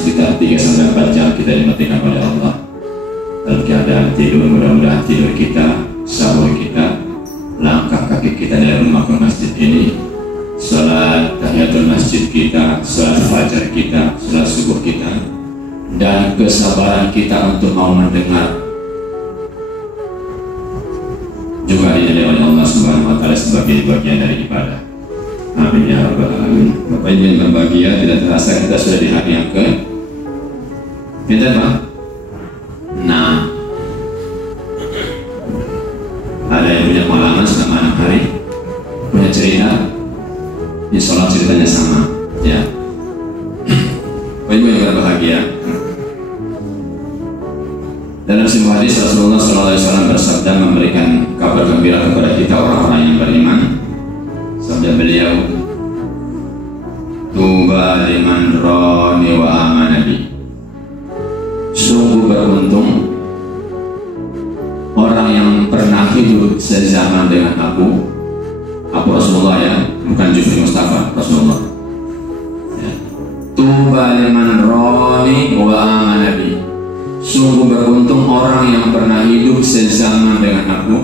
sekitar 3-4 jam kita dimatikan oleh Allah. Dalam keadaan tidur, mudah-mudahan tidur kita, sahur kita, langkah kaki kita dari rumah ke masjid ini, salat tahiyatul masjid kita, salat fajar kita, salat subuh kita, dan kesabaran kita untuk mau mendengar juga dinilai oleh Allah Subhanahu wa taala sebagai bagian dari ibadah. Amin ya rabbal alamin. Bapak Ibu yang berbahagia, tidak terasa kita sudah di hari yang kita Pak. Nah, ada yang punya pengalaman selama 6 hari, punya cerita, insya Allah ceritanya sama, ya. Bapak Ibu yang berbahagia, dalam sebuah hadis Rasulullah SAW bersabda memberikan kabar gembira kepada kita orang-orang yang beriman. Sabda beliau, "Tuba liman rani wa amana bi." Sungguh beruntung orang yang pernah hidup sezaman dengan aku Rasulullah, ya, bukan Jufri Mustafa, Rasulullah, ya. Tuba liman rani wa amana bi. Sungguh beruntung orang yang pernah hidup sezaman dengan aku,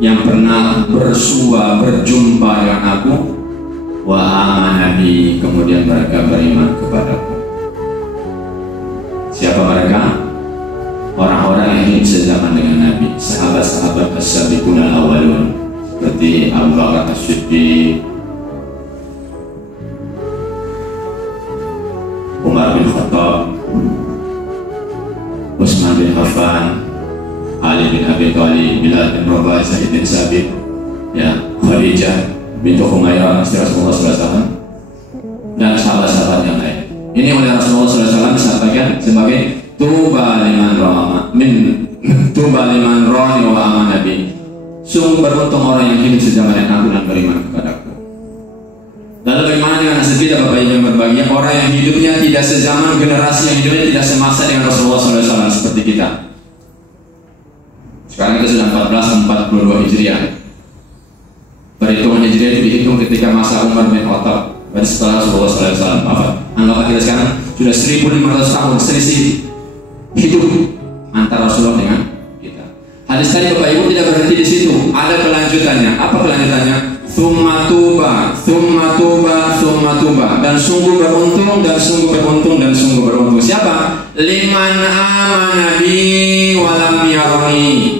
yang pernah bersua, berjumpa dengan aku, wa amana bi, kemudian mereka beriman kepadaku. Siapa mereka? Orang-orang yang hidup sezaman dengan Nabi, sahabat-sahabat as-sabiqun al-awwalun, seperti Abu Bakar as-Siddiq, Umar bin Khattab, Utsman bin Affan, Ali bin Abi Thalib, Bilal bin Rabah, Zaid bin Sabit, ya, Khadijah bintu Khumairah, istri Rasulullah SAW, dan sahabat-sahabat yang lain. Ini oleh Rasulullah SAW disampaikan sebagai tuba liman rani wa amana bi. Sungguh beruntung orang yang hidup sezaman dengan aku dan beriman kepadaku. Lalu bagaimana dengan nasib kita, Bapak Ibu yang berbahagia, orang yang hidupnya tidak sezaman, generasi yang hidupnya tidak semasa dengan Rasulullah SAW seperti kita. Sekarang kita sudah 1442 Hijriah. Perhitungan Hijriah itu dihitung ketika masa Umar bin Khattab, berarti setelah Rasulullah SAW. Anggaplah kita sekarang sudah 1500 tahun selisih hidup antara Rasulullah dengan kita. Hadis tadi, Bapak Ibu, tidak berhenti di situ. Ada kelanjutannya. Apa kelanjutannya? Tsumma tuba, tsumma tuba, tsumma tuba. Dan sungguh beruntung, dan sungguh beruntung, dan sungguh beruntung. Siapa? Liman amana bi wa lam yarani.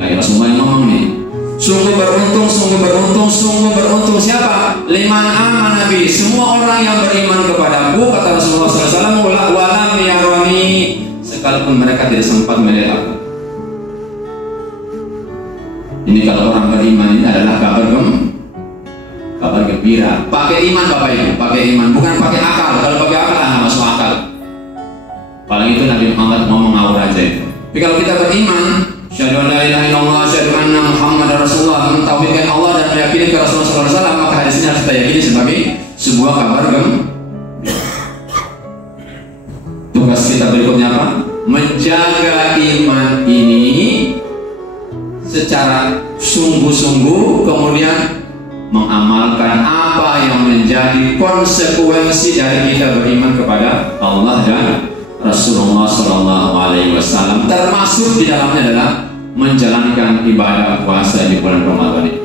Lagi Rasulullah yang ngomong nih. Sungguh beruntung, sungguh beruntung, sungguh beruntung. Siapa? Liman amana bi. Semua orang yang beriman kepadaku, kata Rasulullah SAW, wa lam yarani, sekalipun mereka tidak sempat melihat aku. Ini kalau orang beriman ini adalah kabar gembira. Pakai iman, Bapak Ibu, pakai iman, bukan pakai akal. Kalau pakai akal nggak masuk akal. Paling itu Nabi Muhammad ngomong ngawur aja itu. Tapi kalau kita beriman, syahadu an la ilaha illallah, syahadu anna Muhammadar Rasulullah, mentauhidkan Allah dan meyakini ke Rasulullah SAW, maka hadis ini harus kita yakini sebagai sebuah kabar gembira. Tugas kita berikutnya apa? Menjaga iman ini secara sungguh-sungguh, kemudian mengamalkan apa yang menjadi konsekuensi dari kita beriman kepada Allah dan Rasulullah SAW. Termasuk di dalamnya adalah menjalankan ibadah puasa di bulan Ramadan ini.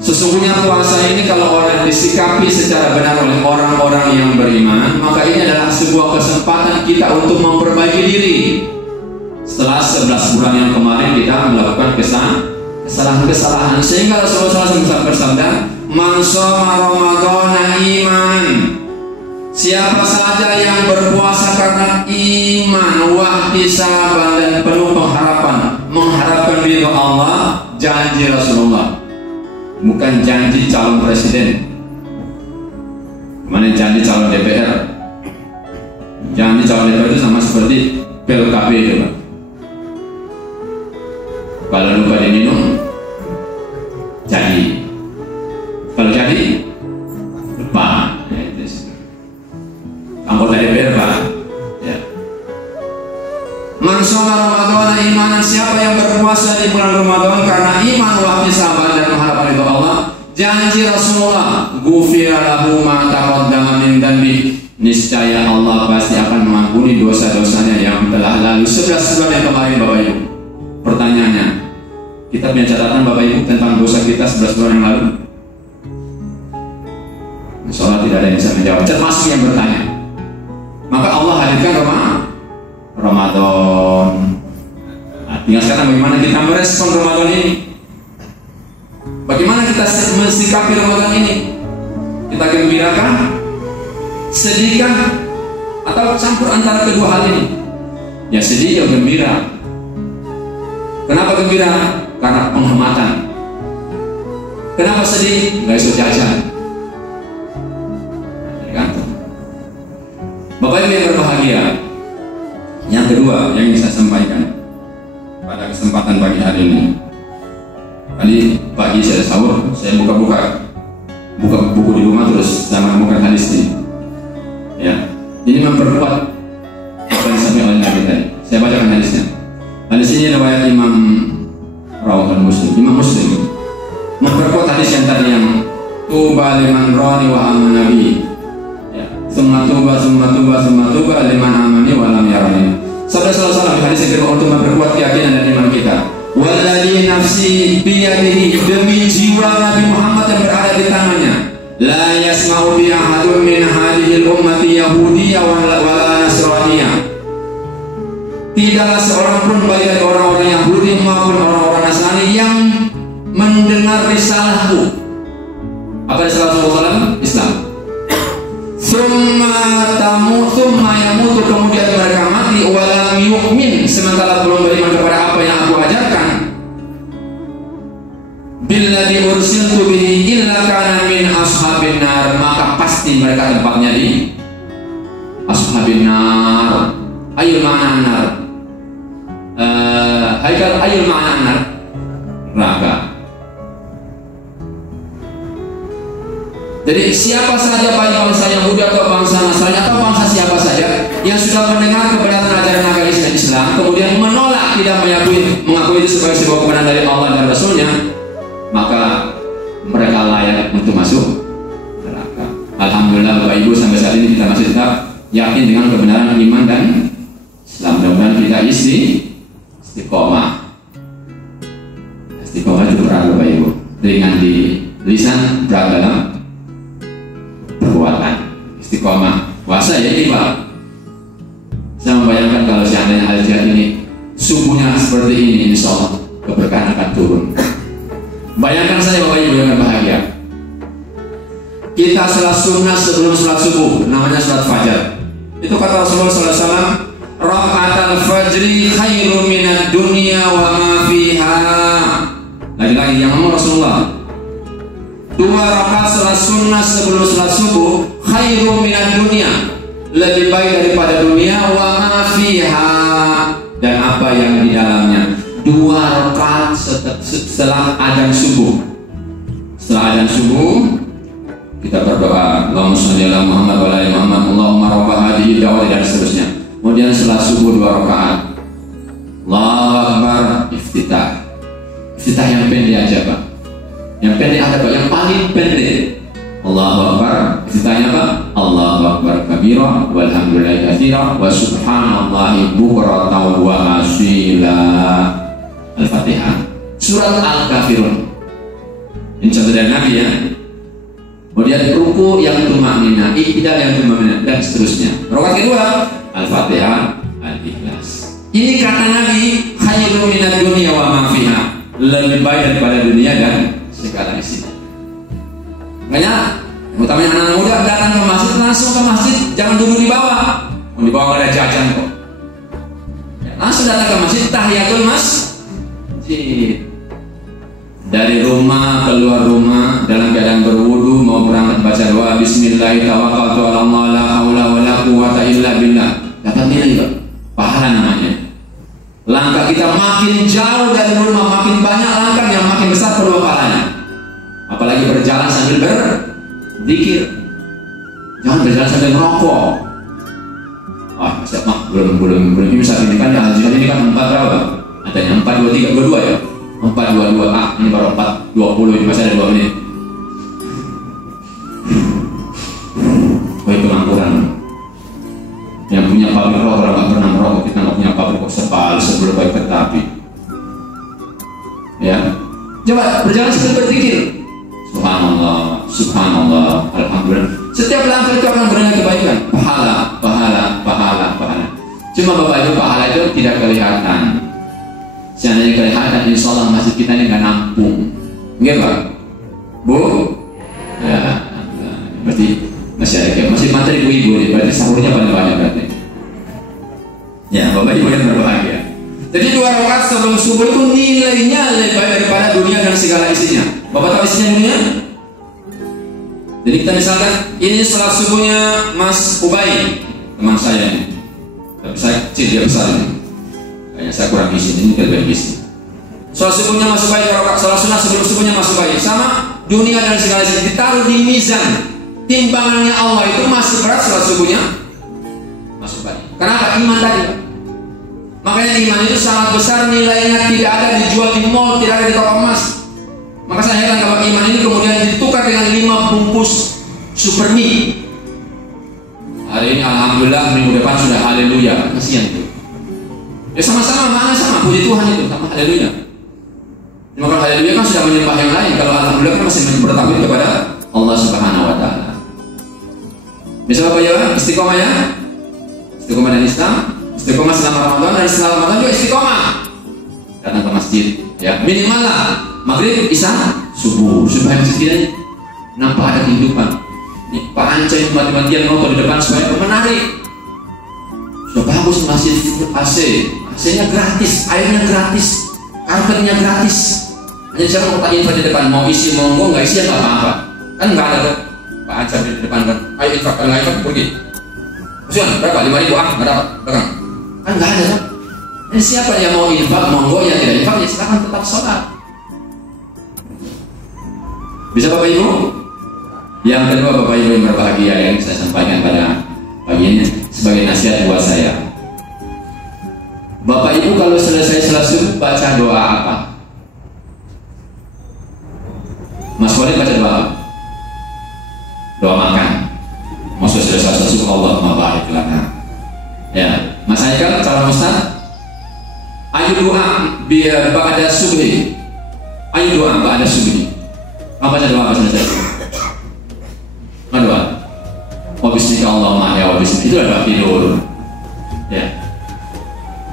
Sesungguhnya puasa ini kalau orang disikapi secara benar oleh orang-orang yang beriman, maka ini adalah sebuah kesempatan kita untuk memperbaiki diri. Setelah 11 bulan yang kemarin kita melakukan kesalahan-kesalahan, sehingga Rasulullah SAW bersabda, "Man shoma Ramadhana iman." Siapa saja yang berpuasa karena iman, wahtisaban, dan penuh pengharapan, mengharapkan ridha Allah, janji Rasulullah, bukan janji calon presiden. Mana janji calon DPR? Janji calon DPR itu sama seperti PLKB itu, Pak. Kalau lupa diminum, jadi. Kalau jadi, lupa. Anggota DPR, Pak. Ya. Man shoma Ramadhana imanan, siapa yang berpuasa di bulan Ramadan karena iman wahtisaban dan mengharapkan ridha Allah, janji Rasulullah, ghufira lahu ma taqaddama min dhanbi, niscaya Allah pasti akan mengampuni dosa-dosanya yang telah lalu. 11 bulan yang kemarin Bapak Ibu. Pertanyaannya, kita punya catatan Bapak Ibu tentang dosa kita 11 bulan yang lalu? Insyaallah tidak ada yang bisa menjawab, termasuk yang bertanya. Maka Allah hadirkan Ramadan. Nah, tinggal sekarang bagaimana kita merespon Ramadan ini? Bagaimana kita mensikapi Ramadan ini? Kita gembirakan, sedihkah, atau campur antara kedua hal ini? Ya sedih, ya gembira. Kenapa gembira? Karena penghematan. Kenapa sedih? Nggak bisa jajan. Tergantung. Bapak Ibu yang berbahagia, yang kedua yang ingin saya sampaikan pada kesempatan pagi hari ini. Tadi pagi saya sahur, saya buka buku di rumah, terus saya menemukan hadis ini. Ya, ini memperkuat apa yang disampaikan oleh Nabi tadi. Saya bacakan hadisnya. Hadis ini riwayat Imam Muslim memperkuat hadis yang tadi, yang tuba liman rani wa aman nabi, ya, summa tuba liman amani wa lam yarani. Sabda sallallahu hadis yang kedua untuk memperkuat keyakinan dan iman kita. Walladzi nafsi biyadihi, demi jiwa Nabi Muhammad yang berada di tangannya, la yasma'u bi ahadun min hadhil ummati yahudiyyah wala nasraniyah. Tidaklah seorang pun baik dari orang-orang Yahudi maupun orang-orang Nasrani yang mendengar risalahku. Apa risalah Rasulullah? Islam. Summa yamutu, kemudian mereka mati, walam yu'min, sementara belum beriman kepada apa yang aku ajarkan. Billadzi ursiltu bihi illa kana min ashabin nar, maka pasti mereka tempatnya di ashabin nar. Ayul ma'na nar. Ayul ma'na nar, neraka. Jadi siapa saja, baik bangsa Yahudi atau bangsa Nasrani atau bangsa siapa saja yang sudah mendengar kebenaran ajaran agama Islam, kemudian menolak, tidak mengakui itu sebagai sebuah kebenaran dari Allah dan Rasulnya, maka mereka layak untuk masuk neraka. Alhamdulillah Bapak Ibu, sampai saat ini kita masih tetap yakin dengan kebenaran iman dan Islam. Mudah-mudahan kita istiqomah. Istiqomah itu berat Bapak Ibu, ringan di lisan, berat dalam perbuatan. Istiqomah puasa ya ini Pak. Saya membayangkan kalau seandainya al-jihad ini subuhnya seperti ini, insya Allah keberkahan akan turun. Bayangkan saya Bapak Ibu yang berbahagia, kita salat sunnah sebelum salat subuh, namanya salat fajar. Itu kata Rasulullah SAW, rakaatul fajri khairum minad dunya wa ma fiha. Lagi-lagi yang ngomong Rasulullah, 2 rakaat salat sunnah sebelum salat subuh khairum minad dunya, lebih baik daripada dunia, wa ma fiha, dan apa yang di dalamnya. 2 rakaat setelah adzan subuh. Setelah adzan subuh kita berdoa, Allahumma shalli ala Muhammad wa ala ali Muhammad, Allahumma rabb hadhihi da'wati, dan seterusnya. Kemudian setelah subuh 2 rakaat, Allahu Akbar, iftitah. Iftitah yang pendek aja Pak. Yang pendek ada Pak, yang paling pendek. Allahu Akbar, iftitahnya apa? Allahu Akbar kabira walhamdulillahi katsira wa subhanallahi bukratan wa asila. Al-Fatihah. Surat Al-Kafirun. Ini contoh dari Nabi ya. Kemudian ruku yang tumaknina, iktidal yang tumaknina, dan seterusnya. Rakaat kedua Al-Fatihah, Al-Ikhlas. Ini kata Nabi, khairun minad dunya wa ma fiha, lebih baik daripada dunia dan segala isinya. Makanya utamanya anak muda datang ke masjid, langsung ke masjid, jangan duduk di bawah. Di bawah ada jajan kok. Langsung datang ke masjid, tahiyatul masjid. Dari rumah keluar rumah dalam keadaan berwudu, mau berangkat baca doa bismillah tawakkaltu ala Allah la haula wala quwwata illa billah. Dapat nilai Pak, pahala namanya. Langkah kita makin jauh dari rumah, makin banyak langkah yang makin besar peluang pahalanya. Apalagi berjalan sambil berzikir. Jangan berjalan sambil merokok. Belum ini misalnya ini kan al-jihad ini kan 4 berapa? Adanya 4, 2, 3, 22 ya? 4, 2, 2, ini baru 4, 20, ini masih ada 2 menit. Oh itu pengangguran. pabrik kok sepal sebelum baik tetapi. Ya, coba berjalan sambil berpikir. Subhanallah, subhanallah, alhamdulillah. Setiap langkah itu akan bernilai kebaikan. Pahala, pahala, pahala, pahala. Cuma Bapak Ibu, pahala itu tidak kelihatan. Seandainya kelihatan, insya Allah masjid kita ini nggak nampung. Enggak Pak? Bu? Ya, berarti masih ada masih materi ibu-ibu nih. Berarti sahurnya paling banyak berarti. Ya, Bapak Ibu yang berbahagia. Jadi 2 rakaat sebelum subuh itu nilainya lebih baik daripada dunia dan segala isinya. Bapak tahu isinya dunia? Jadi kita misalkan ini setelah subuhnya Mas Ubay, teman saya ini. Tapi saya kecil, dia besar ini. Kayaknya saya kurang isi, ini lebih isi. Setelah subuhnya Mas Ubay, salat sunnah sebelum subuhnya Mas Ubay, sama dunia dan segala isinya ditaruh di mizan. Timbangannya Allah itu masih berat setelah subuhnya Mas Ubay. Kenapa? Iman tadi. Makanya iman itu sangat besar, nilainya tidak ada dijual di mall, tidak ada di toko emas. Maka saya heran kalau iman ini kemudian ditukar dengan 5 bungkus super mie. Hari ini alhamdulillah, minggu depan sudah haleluya. Kasihan itu. Ya sama-sama, mana sama, puji Tuhan itu, sama haleluya. Cuma kalau haleluya kan sudah menyembah yang lain. Kalau alhamdulillah kan masih bertakbir kepada Allah Subhanahu wa taala. Bisa Bapak ya, istiqomah ya. Istiqomah dan Islam. Istiqomah selama Ramadan dan setelah Ramadan juga istiqomah. Datang ke masjid, ya minimal lah maghrib, isya, subuh supaya masjid kita nampak ada kehidupan. Nih, Pak Ancai mati-matian motor di depan supaya menarik. Sudah bagus masjid AC, AC-nya gratis, airnya gratis, karpetnya gratis. Hanya siapa mau tanya infak di depan, mau isi monggo, nggak isi ya nggak apa-apa. Kan nggak ada tuh Pak Ancai di depan kan, ayo infak, kalau nggak infak pergi. Kasihan, berapa? 5.000 nggak dapat, dagang. Kan nggak ada kan? Ini siapa yang mau infak, monggo, yang tidak infak ya silakan tetap sholat. Bisa Bapak Ibu? Yang kedua Bapak Ibu yang berbahagia yang saya sampaikan pada pagi ini sebagai nasihat buat saya. Bapak Ibu kalau selesai sholat subuh baca doa apa? Mas Khalid baca doa apa? Doa makan. Maksud selesai sholat subuh Allahumma barik lana. Ya, Mas Haikal calon ustaz, ayo doa biar ba'da subuh. Ayo doa ba'da subuh. Apa baca doa apa selesai? Doa. Wa bismika Allahumma ya wa bismika. Itu adalah tidur. Ya.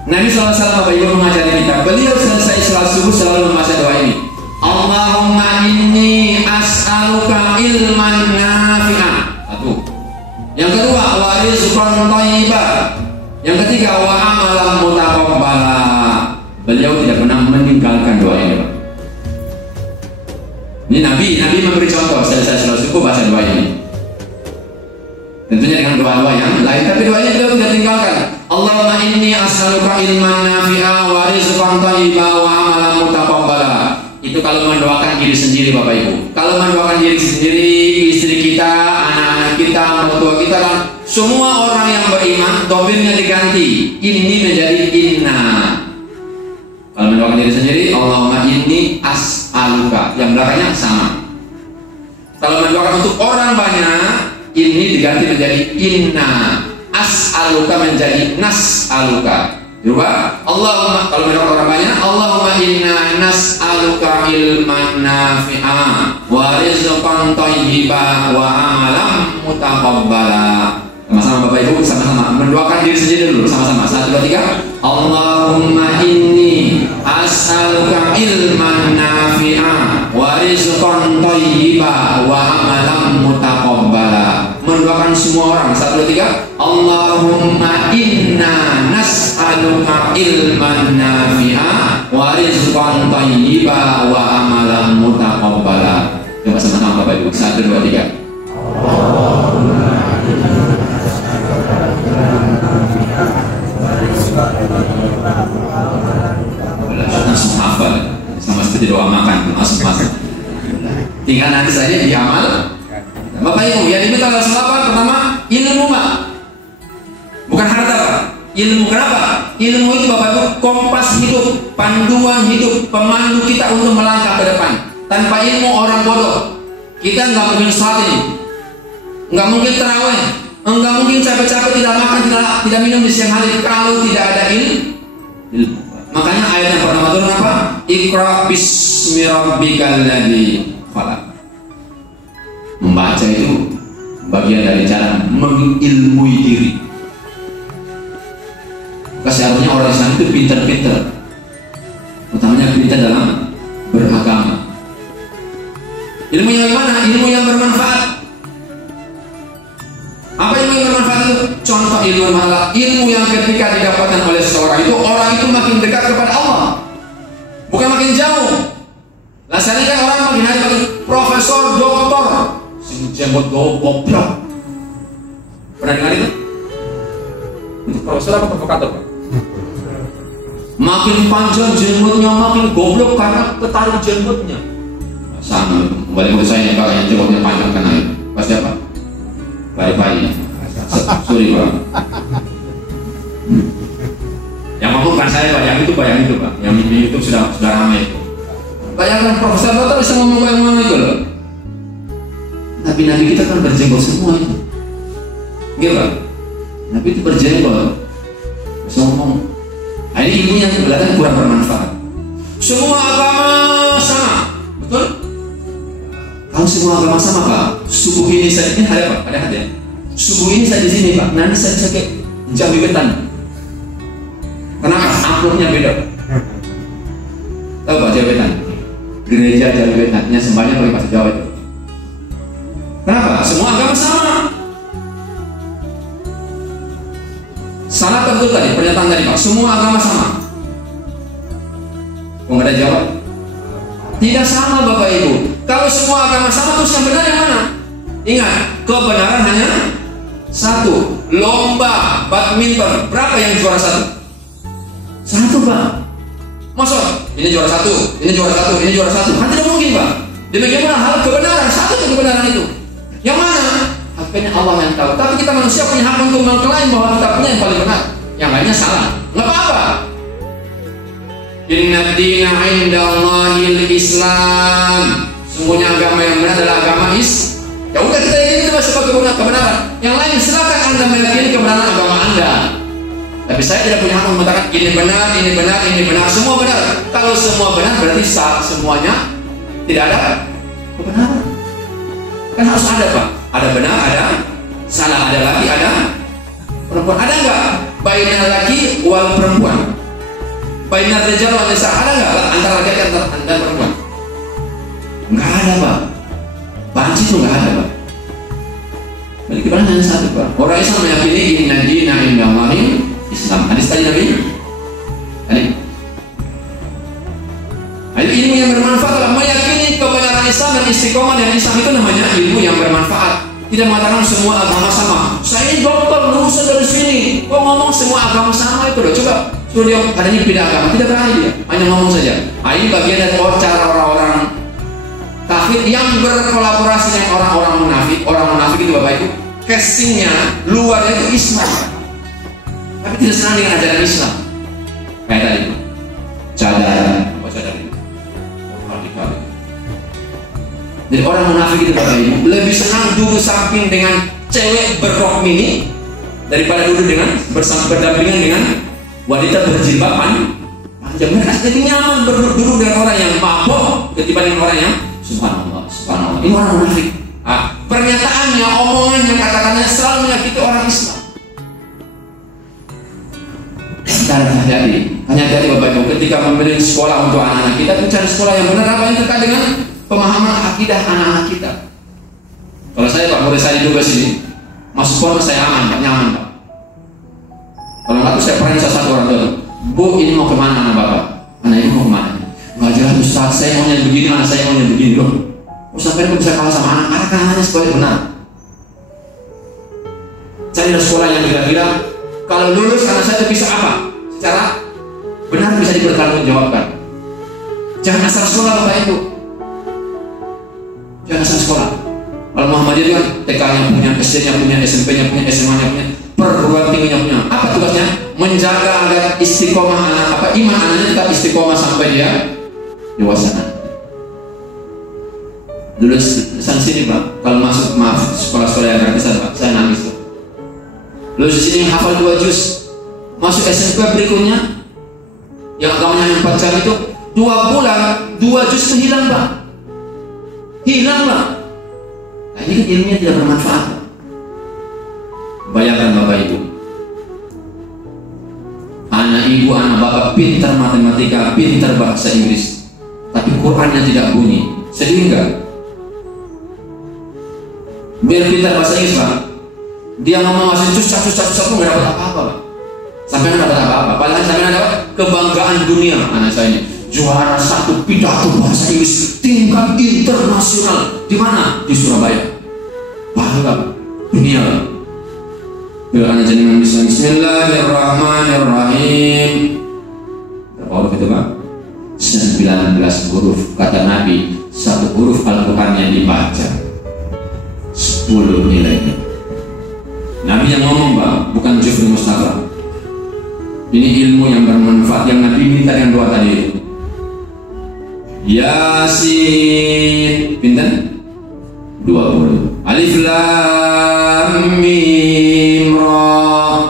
Nabi SAW Bapak Ibu mengajari kita. Beliau selesai sholat subuh selalu membaca doa ini. Allahumma inni as'aluka ilman nafi'ah. Satu. Yang kedua wa rizqan thayyibah. Yang ketiga wa amalan mutaqabbala. Beliau tidak pernah meninggalkan doa ini. Ini Nabi memberi contoh selesai sholat subuh baca doa ini. Tentunya dengan doa-doa yang lain, tapi doanya beliau tidak tinggalkan. Allahumma inni as'aluka ilman nafi'a wa rizqan thayyibah wa amalan mutaqabbala. Itu kalau mendoakan diri sendiri Bapak Ibu. Kalau mendoakan diri sendiri, istri kita, anak-anak kita, mertua kita kan semua orang yang beriman, domirnya diganti. Ini menjadi inna. Kalau mendoakan diri sendiri, Allahumma inni as'aluka. Yang belakangnya sama. Kalau mendoakan untuk orang banyak, ini diganti menjadi inna. As'aluka menjadi nas'aluka. Berubah. Allahumma, kalau mendoakan orang banyak, Allahumma inna nas'aluka ilman nafi'ah wa rizqan thayyibah wa amalan mutaqabbala. Sama-sama Bapak Ibu, sama-sama mendoakan diri sendiri dulu, sama-sama. 1, 2, 3. Allahumma inni as'aluka ilman nafi'ah wa rizqan thayyibah wa amalan mutaqabbala. Mendoakan semua orang. 1, 2, 3. Allahumma inna nas'aluka ilman nafi'ah wa rizqan thayyibah wa amalan mutaqabbala. Coba sama-sama Bapak Ibu. 1, 2, 3. Langsung hafal, sama seperti doa makan, langsung makan. Tinggal nanti saja diamal. Bapak Ibu, yang diminta oleh Rasulullah pertama ilmu Pak, bukan harta Pak. Ilmu, kenapa? Ilmu itu Bapak Ibu kompas hidup, panduan hidup, pemandu kita untuk melangkah ke depan. Tanpa ilmu orang bodoh. Kita nggak mungkin sholat ini, nggak mungkin tarawih, nggak mungkin capek-capek tidak makan, tidak minum di siang hari kalau tidak ada ilmu. Makanya ayat yang pertama turun apa? Iqra bismi rabbikal ladzi khalaq. Membaca itu bagian dari cara mengilmui diri. Seharusnya orang Islam itu pintar-pintar, utamanya pintar dalam beragama. Ilmu yang mana? Ilmu yang bermanfaat. Apa ilmu yang bermanfaat itu? Contoh ilmu mana? Ilmu yang ketika didapatkan oleh seseorang itu, orang itu makin dekat kepada Allah, bukan makin jauh. Rasanya kan orang makin hari makin profesor, doktor, sing jenggot goblok. Pernah dengar itu? Itu profesor apa provokator, Pak? Makin panjang jenggotnya, makin goblok karena ketarik jenggotnya. Sama, balik murid saya Pak, yang jenggotnya panjang karena itu. Pasti apa? Bayi-bayi. Sorry Pak. Yang ngomong bukan saya Pak, yang itu Pak, yang di YouTube sudah ramai itu. Bayangkan profesor dokter bisa ngomong kayak mana itu loh. Nabi-nabi kita kan berjenggot semua itu. Gitu Pak. Nabi itu berjenggot, bisa ngomong. Nah, ini ilmu yang kelihatan kurang bermanfaat. Semua agama sama, betul? Kalau semua agama sama Pak, subuh ini saya ini ada Pak, ada hadiah. Subuh ini saya di sini Pak, nanti saya bisa ke Jawiwetan. Kenapa? Amplopnya beda. Tahu Pak Jawiwetan? Gereja Jawiwetannya sembahnya pakai bahasa Jawa itu. Kenapa? Semua agama sama. Salah tentu tadi, pernyataan tadi Pak, semua agama sama. Kok nggak ada jawab? Tidak sama Bapak Ibu. Kalau semua agama sama, terus yang benar yang mana? Ingat, kebenaran hanya satu. Lomba badminton, berapa yang juara satu? Satu Pak. Masa? Ini juara satu, ini juara satu, ini juara satu. Kan tidak mungkin Pak. Demikian pula hal kebenaran, satu kebenaran itu. Yang mana? Haknya Allah yang tahu. Tapi kita manusia punya hak untuk mengklaim bahwa kitabnya yang paling benar, yang lainnya salah. Nggak apa-apa. Inna dina indallahil Islam. Sungguhnya agama yang benar adalah agama Ya udah kita yakini itu sebagai kebenaran. Yang lain silakan Anda meyakini kebenaran agama Anda. Tapi saya tidak punya hak mengatakan ini benar, ini benar, ini benar, semua benar. Kalau semua benar berarti semuanya tidak ada kebenaran. Kan harus ada Pak. Ada benar, ada salah, ada laki, ada perempuan. Ada nggak bainal laki wal perempuan? Bainal rijal wal nisa, ada nggak antara laki dan perempuan? Nggak ada Pak. Banci itu nggak ada Pak. Jadi kita hanya satu Pak. Orang Islam meyakini inna dina indallahil Islam. Hadis tadi Nabi. Ini ilmu yang bermanfaat adalah meyakini kebenaran Islam dan istiqomah dengan Islam, itu namanya ilmu yang bermanfaat. Tidak mengatakan semua agama sama. Saya ini dokter lulusan dari sini, kok ngomong semua agama sama itu loh. Coba suruh dia adanya beda agama, tidak berani dia, hanya ngomong saja. Ini bagian dari cara orang-orang kafir yang berkolaborasi dengan orang-orang munafik. Orang munafik itu Bapak Ibu, casingnya luarnya itu Islam, tapi tidak senang dengan ajaran Islam. Kayak tadi cadar, cadar itu radikal. Jadi orang munafik itu Bapak Ibu lebih senang duduk samping dengan cewek berrok mini daripada duduk dengan berdampingan dengan wanita berjilbab panjang. Mereka jadi nyaman berduduk dengan orang yang mabok ketimbang dengan orang yang subhanallah, subhanallah. Ini orang munafik. Pernyataannya, omongannya, kata-katanya selalu menyakiti orang Islam. Kita harus hati-hati. Hati-hati Bapak Ibu ketika memilih sekolah untuk anak-anak kita, cari sekolah yang benar apa yang terkait dengan pemahaman akidah anak-anak kita. Kalau saya Pak, murid saya juga sini masuk sekolah saya aman Pak, nyaman Pak. Kalau nggak tuh saya pernah satu orang tua, Bu ini mau kemana anak Bapak? Anak ini mau kemana? Nggak jelas Ustaz, saya maunya begini, anak saya maunya begini loh. Ustaz kok bisa kalah sama anak kan hanya sekolah benar. Carilah sekolah yang kira-kira kalau lulus anak saya itu bisa apa? Secara benar bisa dipertanggungjawabkan. Jangan asal sekolah Bapak Ibu. Jangan asal sekolah. Kalau Muhammadiyah itu kan TK-nya punya, SD-nya punya, SMP-nya punya, SMA-nya punya, perguruan tingginya punya. Apa tugasnya? Menjaga agar istiqomah iman anaknya tetap istiqomah sampai dia dewasa. Dulu sini Pak, kalau masuk sekolah-sekolah yang gratisan Pak, saya nangis tuh. Lulus di sini hafal 2 juz, masuk SMP berikutnya Yang agamanya 4 jam itu 2 bulan 2 juz itu hilang Pak. Hilang Pak. Nah, ini kan ilmunya tidak bermanfaat. Bayangkan Bapak Ibu, anak ibu, anak bapak pintar matematika, pintar bahasa Inggris, tapi Qurannya tidak bunyi. Sedih enggak? Biar pintar bahasa Inggris Pak, dia ngomong masih susah pun nggak dapat apa-apa Pak. Sampai nggak dapat apa-apa. Padahal sampai dapat kebanggaan dunia. Anak saya ini juara 1 pidato bahasa Inggris tingkat internasional. Di mana? Di Surabaya. Bangga dunia. Doa jenengan Bismillahirrahmanirrahim. Berapa huruf itu Pak? 19 huruf. Kata Nabi, 1 huruf Al-Quran yang dibaca 10 nilainya. Nabi yang ngomong Pak, bukan Jufri Mustafa. Ini ilmu yang bermanfaat, yang Nabi minta yang doa tadi itu. Yasin pinten? 20. Alif Lam Mim Ra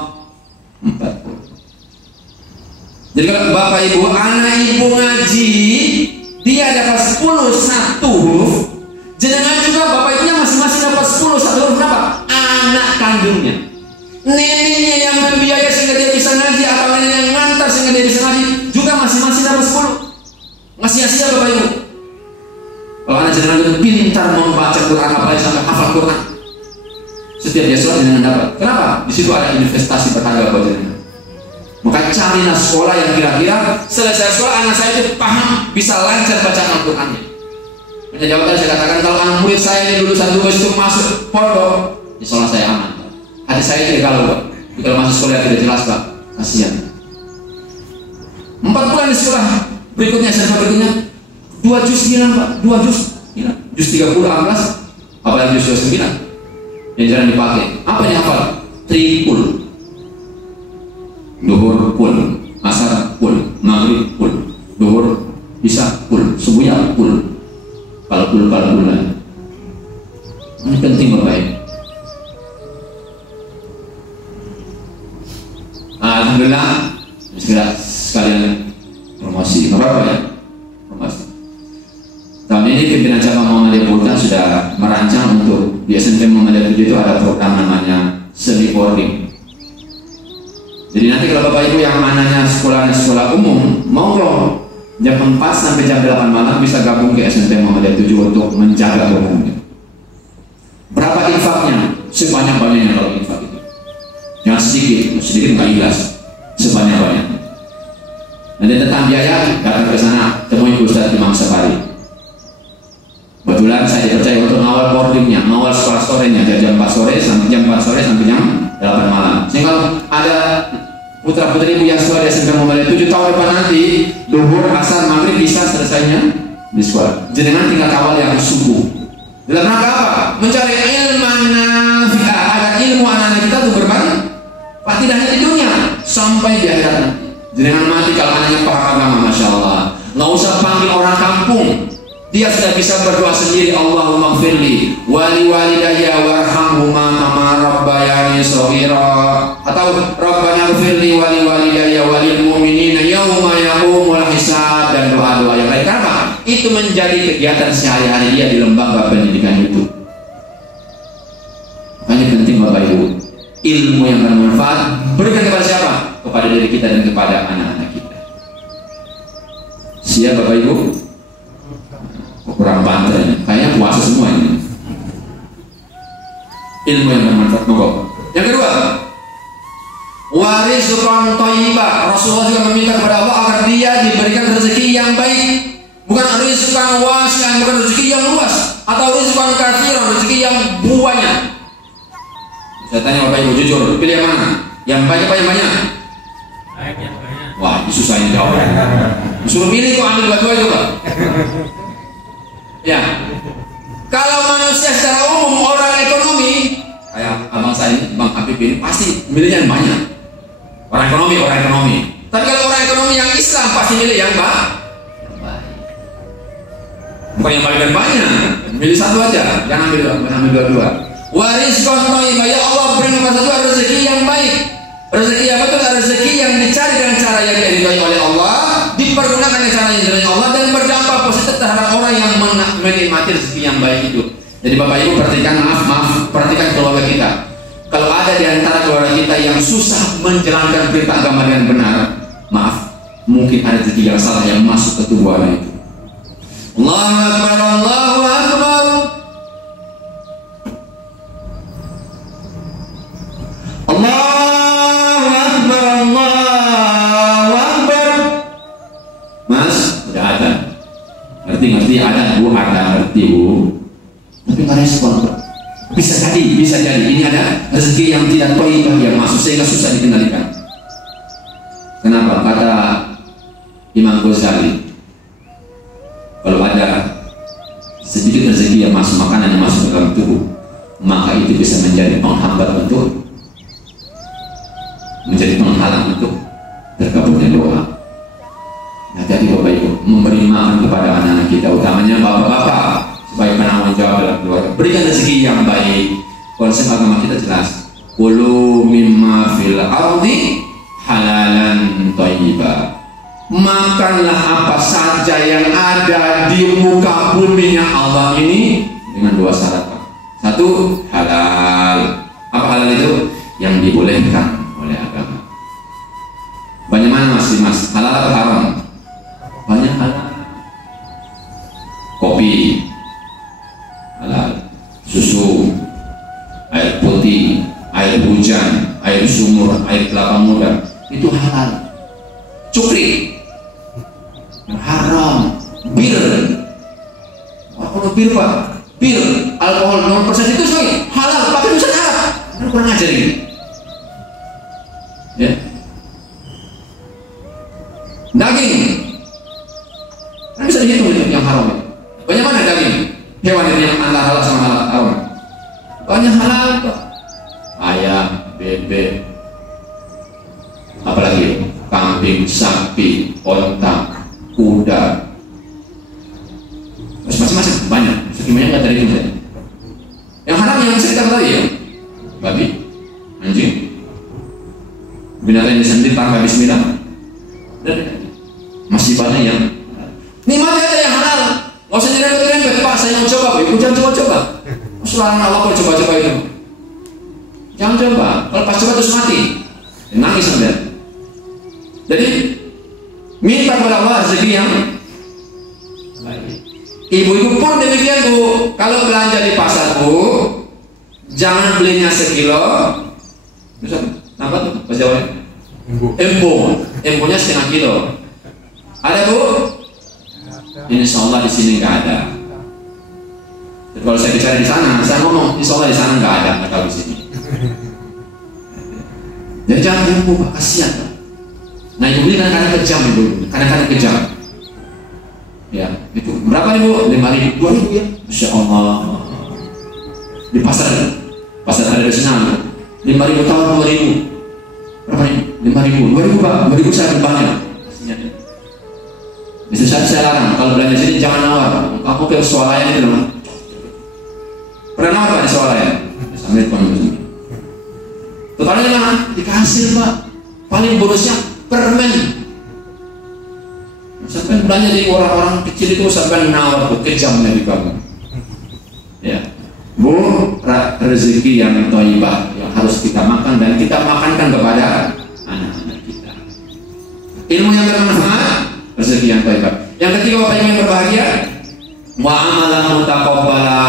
40. Jadi kalau Bapak Ibu, anak ibu ngaji, dia dapat 10 1 huruf. Jenengan juga Bapak Ibunya masing-masing dapat 10 1 huruf. Kenapa? Anak kandungnya, neneknya yang membiayai sehingga dia bisa ngaji, atau nenek yang ngantar sehingga dia bisa ngaji, juga masing-masing dapat 10. Ngasih sia Bapak Ibu. Kalau anak jenengan itu pintar membaca Quran, apalagi sampai hafal Quran, setiap dia sholat jenengan dapat. Kenapa? Di situ ada investasi berharga buat jenengan. Maka carilah sekolah yang kira-kira selesai sekolah anak saya itu paham, bisa lancar bacaan Al-Qurannya. Punya jawatan saya katakan, kalau anak murid saya ini lulusan tugas itu masuk pondok, insya Allah saya aman. Hati saya tidak galau Pak. Kalau masuk sekolah yang tidak jelas Pak, kasihan. 4 bulan di sekolah, berikutnya SMA berikutnya 2 juz hilang Pak, 2 juz hilang. Juz 30 amplas, apalagi juz 29 yang jarang dipakai. Apa yang hafal? Tripul, duhur pul, asar pul, maghrib pul, duhur isya pul, subuhnya pul. Kalau pul ini penting Bapak Ibu. Alhamdulillah, segera sekalian promosi, apa ya? Promosi. Tahun ini pimpinan cabang Muhammadiyah Bultan sudah merancang untuk di SMP Muhammadiyah 7 itu ada program namanya semi boarding. Jadi nanti kalau Bapak Ibu yang mananya sekolah umum, monggo jam 4 sampai jam 8 malam bisa gabung ke SMP Muhammadiyah 7 untuk menjaga programnya. Berapa infaknya? Sebanyak-banyaknya kalau infak itu. Jangan sedikit nggak ikhlas, sebanyak-banyaknya. Nanti tentang biaya, datang ke sana, temui Ustaz Imam Safari. Kebetulan saya dipercaya untuk ngawal boardingnya, ngawal sekolah sorenya dari jam 4 sore sampai jam 8 malam. Sehingga kalau ada putra putri ibu yang sekolah di SMP Muhammadiyah 7 tahun depan nanti, duhur, asar, maghrib bisa selesainya di sekolah. Jenengan tinggal kawal yang subuh. Dalam rangka apa? Mencari ilmu nafi'ah, agar ilmu anak-anak kita itu bermanfaat tidak hanya di dunia, sampai di akhirat nanti. Jenengan mati kalau anaknya paham agama, Masya Allah. Nggak usah panggil orang kampung, dia sudah bisa berdoa sendiri. Allahumma gfirli wali walidayya warhamhuma kama rabbayani shaghira, atau Rabbana gfirli wali walidayya walil mu'minina yauma yaqumul hisab, dan doa-doa yang lain. Kenapa? Itu menjadi kegiatan sehari-hari dia di lembaga pendidikan itu. Makanya penting Bapak Ibu, ilmu yang bermanfaat berikan kepada siapa? Kepada diri kita dan kepada anak-anak kita. Siap Bapak Ibu? Kurang banter ini, kayaknya puasa semua ini. Ilmu yang bermanfaat, monggo. Yang kedua, warizqan thayyibah. Rasulullah juga meminta kepada Allah agar dia diberikan rezeki yang baik. Bukan rizqan wasi'an, bukan rezeki yang luas, atau rizqan katsiran, rezeki yang banyak. Saya tanya Bapak Ibu jujur, pilih yang mana? Yang baik apa yang banyak? Yang banyak. Wah, disusahin jawab. Suruh pilih kok, ambil dua-dua itu Pak. Ya. Kalau manusia secara umum, orang ekonomi, kayak abang saya ini, Bang Habib ini, pasti milihnya yang banyak. Orang ekonomi. Tapi kalau orang ekonomi yang Islam pasti milih yang baik. Bukan yang paling banyak, milih satu aja, jangan ambil dua-dua. Warizqan thayyibah, ya Allah berikan kepada satu rezeki yang baik. Rezeki yang betul adalah rezeki yang dicari dengan cara yang diridhai oleh Allah, Jadi Bapak Ibu perhatikan, perhatikan keluarga kita. Kalau ada di antara keluarga kita yang susah menjalankan perintah agama dengan benar, maaf, mungkin ada rezeki yang salah yang masuk ke tubuh anak itu. Allahu Akbar, Allahu Akbar. Allahu Akbar, Allahu Akbar. Mas, udah ada. Ngerti ada Bu, ada ngerti Bu. Tapi nggak respon. Bisa jadi ini ada rezeki yang tidak thayyibah yang masuk sehingga susah dikendalikan. Kenapa? Kata Imam Ghazali, kalau ada sedikit rezeki yang masuk, makanan yang masuk ke dalam tubuh, maka itu bisa menjadi penghambat untuk menjadi penghalang untuk terkabulnya doa. Hati-hati Bapak Ibu memberi makan kepada anak-anak kita, utamanya bapak-bapak, supaya penanggung jawab dalam keluarga. Berikan rezeki yang baik. Konsep agama kita jelas. Kulu mimma fil ardi halalan thayyiba. Makanlah apa saja yang ada di muka buminya Allah ini dengan dua syarat. Satu, halal. Apa halal itu? Yang dibolehkan oleh agama. Banyak mana mas? Halal atau haram? Banyak halal. Kopi halal, susu, air putih, air hujan, air sumur, air kelapa muda, itu halal. Cukri haram. Bir, apa bir Pak? Bir, alkohol 0% itu semuanya halal, pakai tulisan Arab. Ini kurang ajar ini. Ya. Daging, kan bisa dihitung itu yang haram. Banyak mana daging? Hewan yang antara halal sama haram. Banyak halal Pak. Ayam, bebek, apalagi kambing, sapi, onta, kuda, macam-macam banyak. Sekimanya nggak dari itu. Yang haram yang saya tadi ya, babi, anjing, binatang yang disembelih tanpa bismillah. Dan masih banyak yang nikmat aja yang halal. Nggak usah nyerempet-nyerempet, Pak, saya mau coba, Ibu jangan coba-coba. Selarang Allah kalau coba-coba itu. Jangan coba, kalau pas coba terus mati, nangis sampai. Jadi minta kepada Allah rezeki yang baik. Ibu-ibu pun demikian Bu. Kalau belanja di pasar Bu, jangan belinya sekilo. Bisa apa tuh bahasa Jawa? Empo, nya setengah kilo. Ada Bu? Insya Allah di sini nggak ada. Jadi kalau saya bicara di sana, saya ngomong Insya Allah di sana nggak ada, nggak tahu di sini. Jadi jangan empo Pak, kasihan Pak. Nah ibu beli kadang-kadang kejam Ibu, kadang-kadang kejam. Ya, itu berapa nih Bu? 5.000, 2.000 ya? Masya Allah. Di pasar ada di sana. 5.000 tahun 2.000. Berapa nih? 5.000, 2.000 Pak, 2.000 saya banyak. Bisa saya larang kalau belanja sini jangan nawar. Aku ke swalayan itu loh. Pernah nawar Pak di swalayan? Sambil pun. Totalnya mana? Dikasih Pak. Paling bonusnya permen. Sampai belanja di orang-orang kecil itu sampai nawar tuh kejamnya di kamu. Ya, Bu, rezeki yang thayyibah yang harus kita makan dan kita makankan kepada anak-anak kita. Ilmu yang bermanfaat, rezeki yang thayyibah. Yang ketiga Bapak Ibu yang berbahagia, wa amalan mutaqabbala,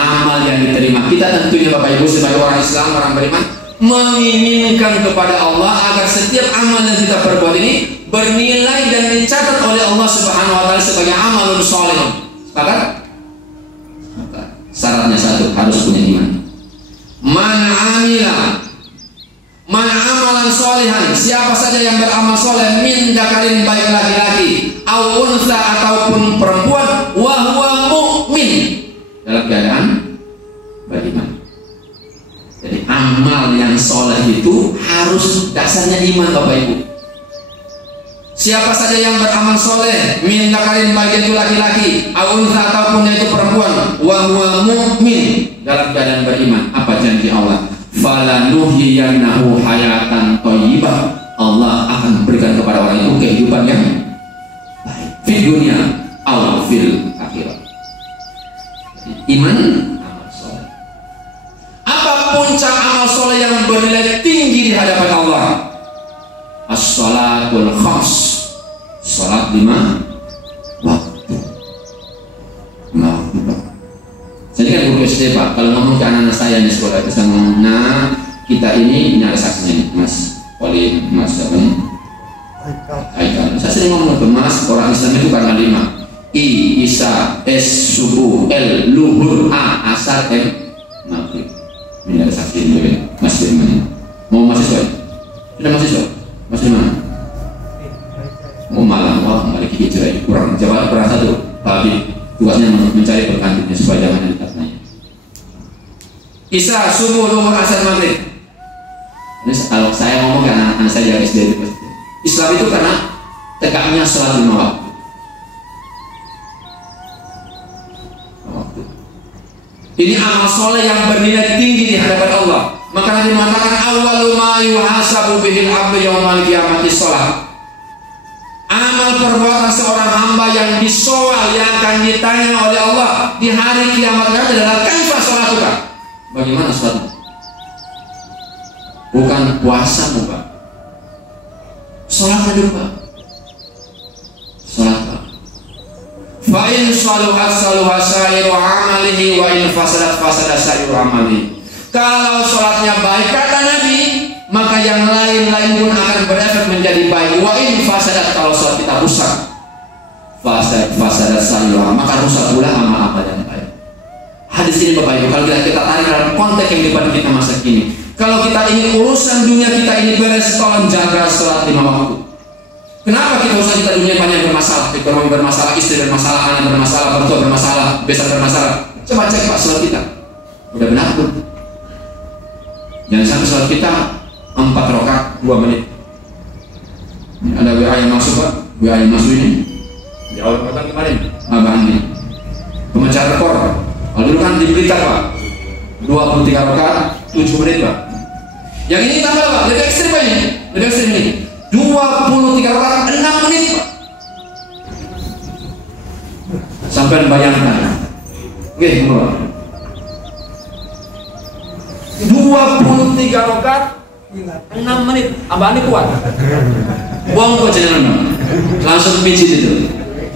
amal yang diterima. Kita tentunya Bapak Ibu sebagai orang Islam, orang beriman, menginginkan kepada Allah agar setiap amal yang kita perbuat ini bernilai dan dicatat oleh Allah Subhanahu wa taala sebagai amalun shalih. Sepakat? Syaratnya satu, harus punya iman. Man amalan sholihan, siapa saja yang beramal soleh min dzakarin baik laki-laki au unsa ataupun perempuan wa huwa mu'min, dalam keadaan beriman. Jadi amal yang soleh itu harus dasarnya iman Bapak Ibu. Siapa saja yang beramal soleh min dzakarin baik itu laki-laki au unsa ataupun yaitu perempuan wa huwa mu'min, dalam keadaan beriman, apa janji Allah? Falanuhyiyannahu hayatan thayyibah, Allah akan berikan kepada orang itu kehidupan yang baik di dunia aw fil akhirat. Iman bernilai tinggi di hadapan Allah. As-salatul khams, salat 5 waktu. Jadi kan guru SD Pak, kalau ngomong ke anak-anak saya di sekolah itu saya ngomong, nah kita ini ada saksinya nih, Mas Wali, Mas apa nih? Aikal. Saya sering ngomong ke Mas, orang Islam itu karena 5. I, Isya, S, subuh, L, luhur, A, asar, M, maghrib. Ini ada saksi ini, Mas di mana? Mau mahasiswa? Sudah mahasiswa? Mas di mana? Mau malam, wah balik gigi cerai, kurang jawab kurang satu. Tapi tugasnya mencari penggantinya supaya jangan dikatanya. Isya, subuh, luhur, asar, maghrib. Ini kalau saya ngomong ke anak-anak saya dari SD itu pasti. Islam itu karena tegaknya salat 5 waktu. Ini amal soleh yang bernilai tinggi di hadapan Allah. Maka Nabi mengatakan awwalu ma yuhasabu bihil abdu yaumal qiyamati shalah. Amal perbuatan seorang hamba yang disoal, yang akan ditanya oleh Allah di hari kiamat nanti adalah kaifa sholatuka. Bagaimana salatmu? Bukan puasamu, Pak. Salatnya dulu, Pak. Salat, Pak. Fa in saluhat saluha sa'iru amalihi wa in fasadat fasada sa'iru amalihi. Kalau salatnya baik kata Nabi, maka yang lain-lain pun akan berefek menjadi baik. Wa in fasadat, kalau salat kita rusak, fasadat sa'iru, maka rusak pula amal-amal yang baik. Hadis ini Bapak Ibu, kalau kita tarik dalam konteks yang depan kita masa kini, kalau kita ingin urusan dunia kita ini beres, tolong jaga salat 5 waktu. Kenapa kita urusan kita dunia banyak bermasalah, ekonomi bermasalah, istri bermasalah, anak bermasalah, mertua bermasalah, besan bermasalah? Coba cek Pak salat kita, udah benar pun. Jangan sampai salat kita 4 rakaat 2 menit. Ini ada WA yang masuk Pak, WA yang masuk ini di awal petang kemarin, Abang ini pemecah rekor. Kalau dulu kan di Blitar Pak, 23 rakaat 7 menit Pak. Yang ini tambah Pak, lebih ekstrim Pak ini, lebih ekstrim ini 23 rakaat 6 menit Pak. Sampai bayangkan. Oke, mulai 23 rakaat 6 menit. Abang ini kuat. Buang kok jenengan. Langsung pijit itu.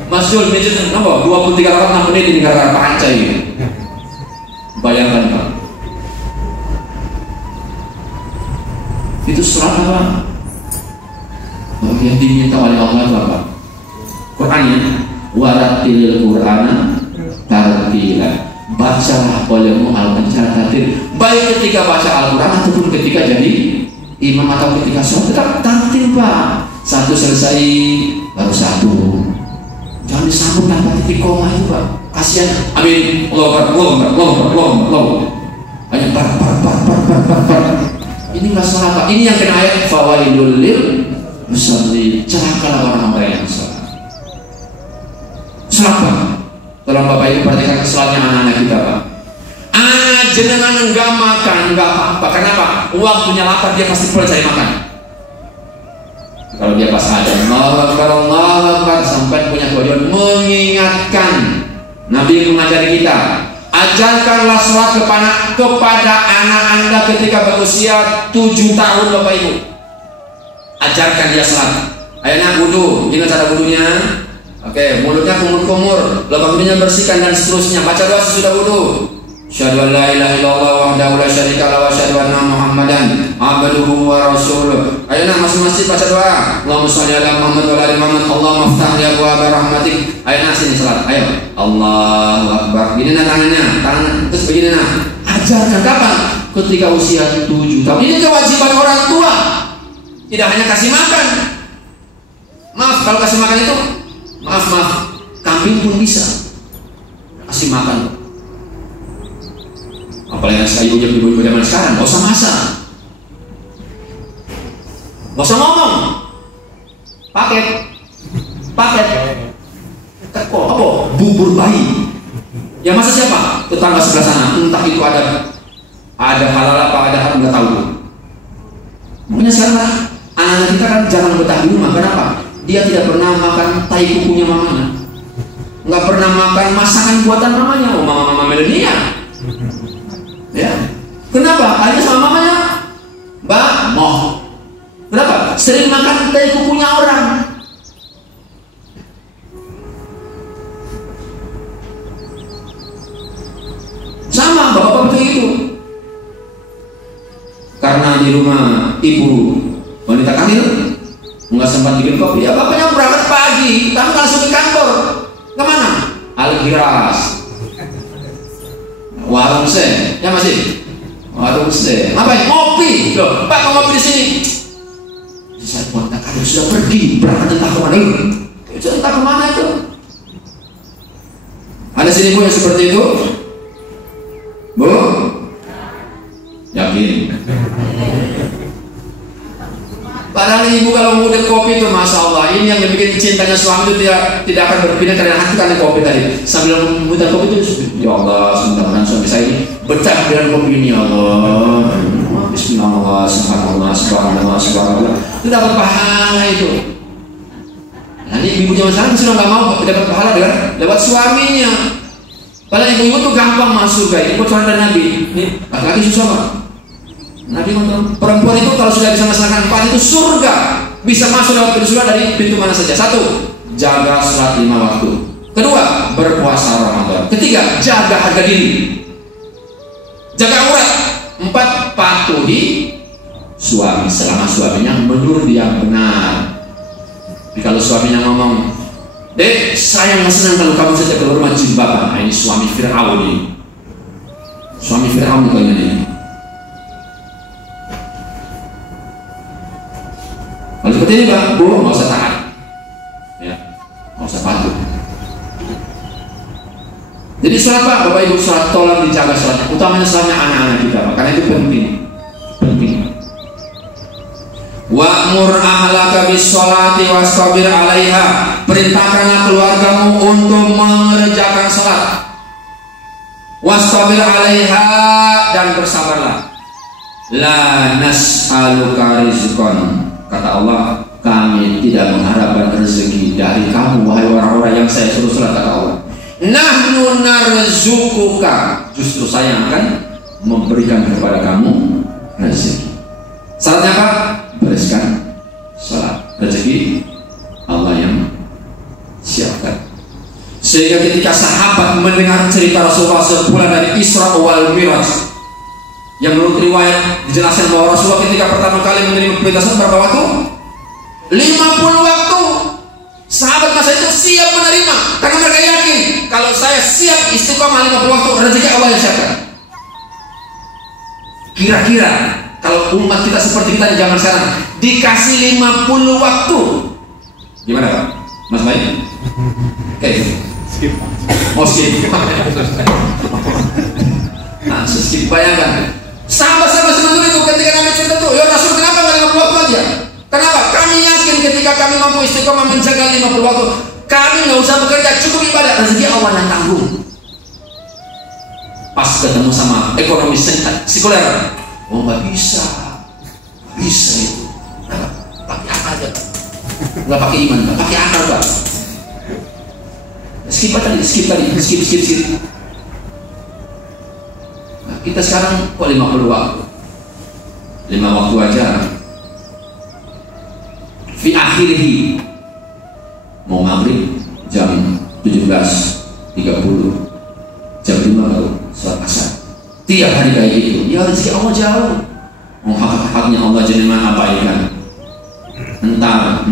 Mas Jul pijit kenapa? 23 rakaat 6 menit ini gara-gara panca ini. Bayangkan Pak. Itu surat apa? Yang diminta oleh Allah Bapak. Qurannya waratilil Qur'ana tartila. Bacalah olehmu Al-Quran secara tartil. Baik ketika baca Al-Quran ataupun ketika jadi imam atau ketika sholat, tetap tartil Pak. Satu selesai baru satu. Jangan disambung tanpa titik koma itu Pak. Kasihan. Amin. Allah. Hanya bar. Ini nggak salah Pak. Ini yang kena ayat fawailul lil musalli. Celakalah orang-orang yang salah. Salah Pak. Tolong Bapak Ibu perhatikan kesalahannya anak-anak kita Pak. Anak jenengan enggak makan, enggak apa-apa. Kenapa? Waktunya lapar dia pasti perlu cari makan. Kalau dia pas ada Allah Akbar sampai punya kewajiban mengingatkan. Nabi mengajari kita, ajarkanlah sholat kepada anak Anda ketika berusia 7 tahun Bapak Ibu. Ajarkan dia sholat. Akhirnya wudu, gimana cara wudunya? Oke, mulutnya kumur-kumur, lubang hidungnya bersihkan dan seterusnya. Baca doa sesudah wudu. Asyhadu an la ilaha illallah wahdahu la syarika lahu wa asyhadu anna Muhammadan abduhu wa rasuluh. Ayo nak masuk masjid baca doa. Allahumma shalli ala Muhammad wa ala ali Muhammad. Allahumma iftah li abwaaba rahmatik. Ayo nak sini salat. Ayo. Allahu akbar. Gini nah tangannya, tangan terus begini nah. Ajarkan kapan? Ketika usia 7 tahun. Ini kewajiban orang tua. Tidak hanya kasih makan. Maaf kalau kasih makan itu maaf, kambing pun bisa kasih makan. Apalagi yang ibu-ibu zaman sekarang, gak usah masak, gak usah ngomong, paket, teko, apa? Bubur bayi. Yang masak siapa? Tetangga sebelah sana. Entah itu ada halal apa, ada haram, nggak tahu. Makanya sekarang anak-anak kita kan jangan betah di rumah. Kenapa? Dia tidak pernah makan tai kukunya mamanya, nggak pernah makan masakan buatan mamanya. Oh, mama milenial. Ya, kenapa? Hanya sama mamanya moh. Kenapa? Sering makan dari kukunya orang. Sama bapak-bapak begitu. Karena di rumah ibu wanita hamil nggak sempat bikin kopi, ya bapaknya berangkat pagi, kamu langsung ke kantor. Kemana? Al-Giras, warung se, ya masih warung se. Ngapain? Ngopi. Loh, Pak, mau ngopi di sini? Saya wanita hamil sudah pergi, berangkat entah kemana. Itu entah kemana itu. Ada sini bu yang seperti itu, bu? Yakin? Padahal ibu kalau ngudek kopi itu, masya Allah, ini yang bikin cintanya suami itu tidak akan berpindah karena hati karena kopi tadi. Sambil ngudek kopi itu, ya Allah, sebentar suami saya ini betah dengan kopi ini, ya Allah. Bismillah, subhanallah, subhanallah, subhanallah. Itu dapat pahala itu. Nah, ini ibu zaman sekarang sudah nggak mau dapat pahala dengan lewat suaminya. Padahal ibu-ibu tuh gampang masuk kayak ikut dari Nabi. Ini laki-laki susah Pak. Nabi ngomong perempuan itu kalau sudah bisa melaksanakan 4 itu surga, bisa masuk lewat pintu surga dari pintu mana saja. 1, jaga sholat 5 waktu. 2, berpuasa Ramadan. 3, jaga harga diri, jaga aurat. 4, patuhi suami selama suaminya menurut yang benar. Jadi kalau suaminya ngomong, Dek, saya nggak senang kalau kamu saja keluar rumah jilbaban. Nah, ini suami Fir'aun ini. Suami Fir'aun kalau ini. Kalau seperti ini Pak, Bu, nggak usah taat, ya, nggak usah patuh. Jadi sholat Pak, Bapak Ibu sholat tolong dijaga sholat, utamanya sholatnya anak-anak kita Pak, karena itu penting. Wa'mur ahlaka bis-sholati wastabir 'alaiha. Perintahkanlah keluargamu untuk mengerjakan sholat. Wastabir 'alaiha, dan bersabarlah. La nas'aluka rizqan. Kata Allah, kami tidak mengharapkan rezeki dari kamu wahai orang-orang yang saya suruh sholat, kata Allah. Nahnu narzuquka. Justru saya akan memberikan kepada kamu rezeki. Syaratnya apa? Bereskan sholat. Rezeki Allah yang siapkan. Sehingga ketika sahabat mendengar cerita Rasulullah sepulang dari Isra wal Miraj, yang menurut riwayat dijelaskan bahwa Rasulullah ketika pertama kali menerima perintah sholat berapa waktu? 50 waktu. Sahabat masa itu siap menerima karena mereka yakin kalau saya siap istiqomah 50 waktu, rezeki Allah yang siapkan. Kira-kira kalau umat kita seperti kita di zaman sekarang dikasih 50 waktu, gimana Pak? Mas Baik? Oke, skip. Oh skip. Nah, skip, bayangkan. Sahabat-sahabat sebelum itu ketika Nabi cerita itu, ya Rasul kenapa nggak 50 waktu aja? Kenapa? Kami yakin ketika kami mampu istiqomah menjaga 50 waktu, kami nggak usah bekerja, cukup ibadah, rezeki Allah yang tanggung. Pas ketemu sama ekonomi sekuler, oh nggak bisa itu, pakai akal aja, nggak pakai iman, nggak pakai akal Pak. Skip. Nah, kita sekarang kok 50 waktu, 5 waktu aja. Fi akhirih, mau maghrib jam 17.30, jam 5 baru sholat asar. Tiap hari kayak gitu. Ya rezeki Allah jauh. Hak-haknya Allah jangan abaikan. Entar.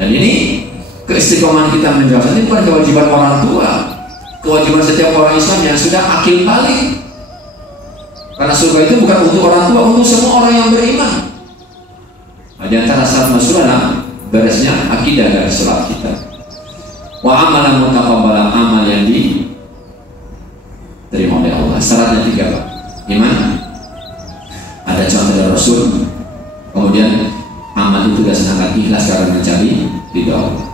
Dan ini keistiqomahan kita menjalankan ini bukan kewajiban orang tua, kewajiban setiap orang Islam yang sudah akil balik. Karena surga itu bukan untuk orang tua, untuk semua orang yang beriman. Nah, di antara syarat masuk adalah beresnya akidah dari sholat kita. Wa amalan mutaqabbalan, amal yang diterima oleh Allah. Syaratnya 3 Pak. Iman, ada contoh dari Rasul. Kemudian amal itu dilaksanakan ikhlas karena mencari ridha Allah.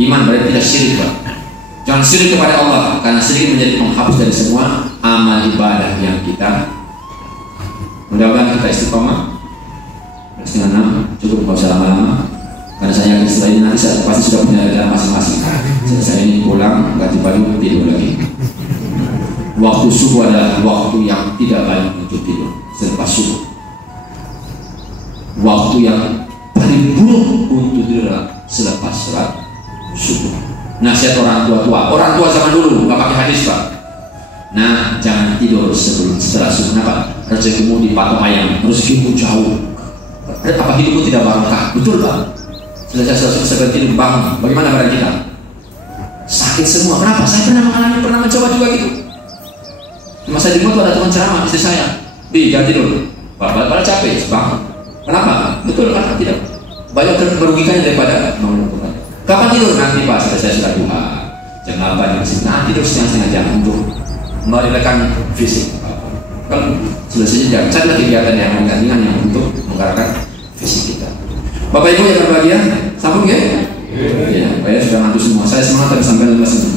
Iman berarti tidak syirik Pak. Jangan syirik kepada Allah, karena syirik menjadi penghapus dari semua amal ibadah yang kita. Mudah-mudahan kita istiqomah. 5:30 cukup, nggak usah lama-lama, karena saya yakin setelah ini nanti saya pasti sudah punya rencana masing-masing. Saya ini pulang ganti baju tidur lagi. Waktu subuh adalah waktu yang tidak baik untuk tidur. Selepas waktu yang paling buruk untuk tidur selepas sholat subuh. Nasihat orang tua zaman dulu nggak pakai hadis Pak. Nah, jangan tidur setelah subuh. Kenapa? Rezekimu dipatok ayam, rezekimu jauh. Apa hidupmu tidak barokah? Betul Pak. Selesai tidur bangun. Bagaimana badan kita? Sakit semua. Kenapa? Saya pernah mencoba juga gitu. Masa di motor ada teman ceramah istri saya. Jangan tidur. Padahal capek, bangun. Kenapa? Betul kan? Tidak. Banyak merugikannya daripada menguntungkan. Kapan tidur? Nanti Pak, saya sudah duha. Jam 8 nah tidur setengah jam untuk merelakan fisik. Kalau selesai jam, carilah kegiatan yang ringan yang untuk menggerakkan fisik kita. Bapak Ibu yang berbahagia, sambung ya? Ya, Pak ya sudah ngantuk semua. Saya semangat dan sampai lepas semua.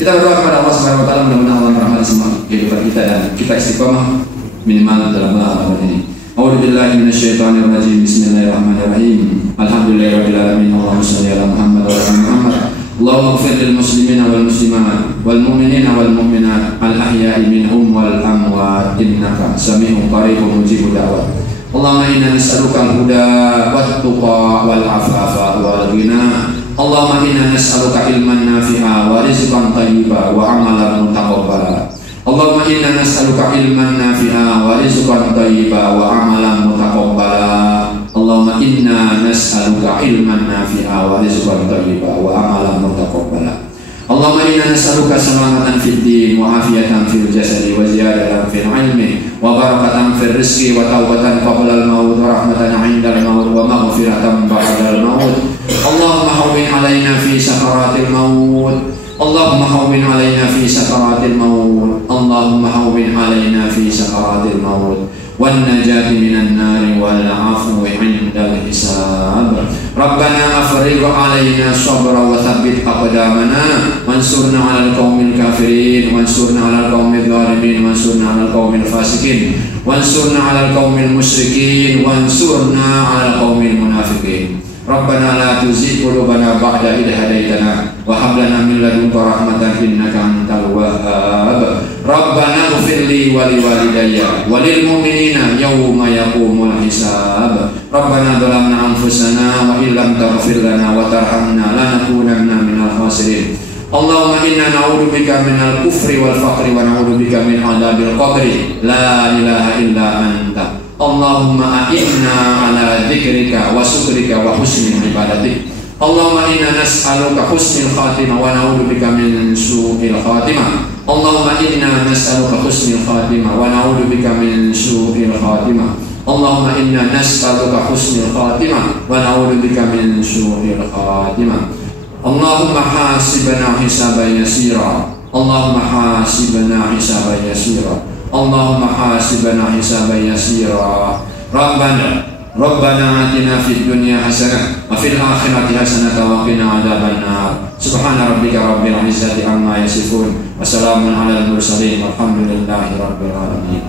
Kita berdoa kepada Allah Subhanahu wa taala mudah-mudahan Allah merahmati semua kehidupan kita dan kita istiqomah minimal dalam bulan ini. A'udzu billahi minasyaitonir rajim. Bismillahirrahmanirrahim. Alhamdulillahirabbil alamin. Allahumma shalli ala Muhammad wa ala Muhammad. Allahumma ighfir lil muslimina wal muslimat wal mu'minina wal mu'minat al ahya'i minhum wal amwat innaka sami'un qaribun mujibud da'wat. Allahumma inna nas'aluka al-huda wat tuqa wal afafa wal ghina. Allahumma inna nas'aluka ilman nafi'a wa rizqan thayyiba wa amalan mutaqabbala. Allahumma inna nas'aluka ilman nafi'a wa rizqan thayyiba wa amalan mutaqabbala. Allahumma inna nas'aluka ilman nafi'a wa rizqan thayyiba wa amalan mutaqabbala. Allahumma inna nas'aluka salamatan fid din wa afiyatan fil jasadi wa ziyadatan fil ilmi wa barakatan fil rizqi wa taubatan qabla al-maut wa rahmatan 'inda al-maut wa maghfiratan ba'da al-maut. Allahumma hawwin 'alaina fi sakaratil maut. Allahumma hawwin 'alaina fi sakaratil maut. Allahumma hawwin 'alaina fi sakaratil maut. Wan najati minan nari wal 'afwi 'indal hisab. Rabbana afrigh 'alaina sabra wa tsabbit aqdamana wansurna 'alal qaumil kafirin wansurna 'alal qaumidh dhalimin wansurna 'alal qaumil fasikin wansurna 'alal qaumil musyrikin wansurna 'alal qaumil munafiqin. Rabbana la tuzigh qulubana ba'da idh hadaitana wa hab lana min ladunka rahmatan innaka antal wahhab. Rabbana ighfir li wa li walidayya wa lil mu'minina yawma yaqumul hisab. Rabbana dhalamna anfusana wa illam taghfir lana wa tarhamna lanakunanna minal khasirin. Allahumma inna na'udzubika minal kufri wal faqri wa na'udzubika min adzabil qabri la ilaha illa anta. Allahumma a'inna ala dzikrika wa syukrika wa husni ibadatik. Allahumma inna nas'aluka husnil khatimah wa na'udzubika min su'il khatimah. Allahumma inna nas'aluka husnil khatimah wa na'udzubika min su'il khatimah. Allahumma inna nas'aluka husnil khatimah wa na'udzubika min su'il khatimah. Allahumma hasibna hisaban yasira. Allahumma hasibna hisaban yasira. Allahumma hasibna hisaban yasira. Rabbana atina fid dunya hasanah wa fil akhirati hasanah wa qina adzabannar. Subhana rabbika rabbil izzati amma yasifun wa salamun alal mursalin walhamdulillahi rabbil alamin.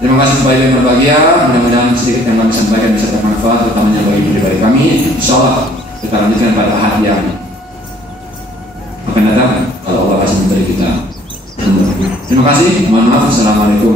Terima kasih Bapak Ibu yang berbahagia. Mudah-mudahan sedikit yang kami sampaikan bisa bermanfaat, utamanya bagi kami. Insyaallah kita lanjutkan pada ahad yang akan datang kalau Allah masih memberi kita. Terima kasih. Mohon maaf. Assalamualaikum.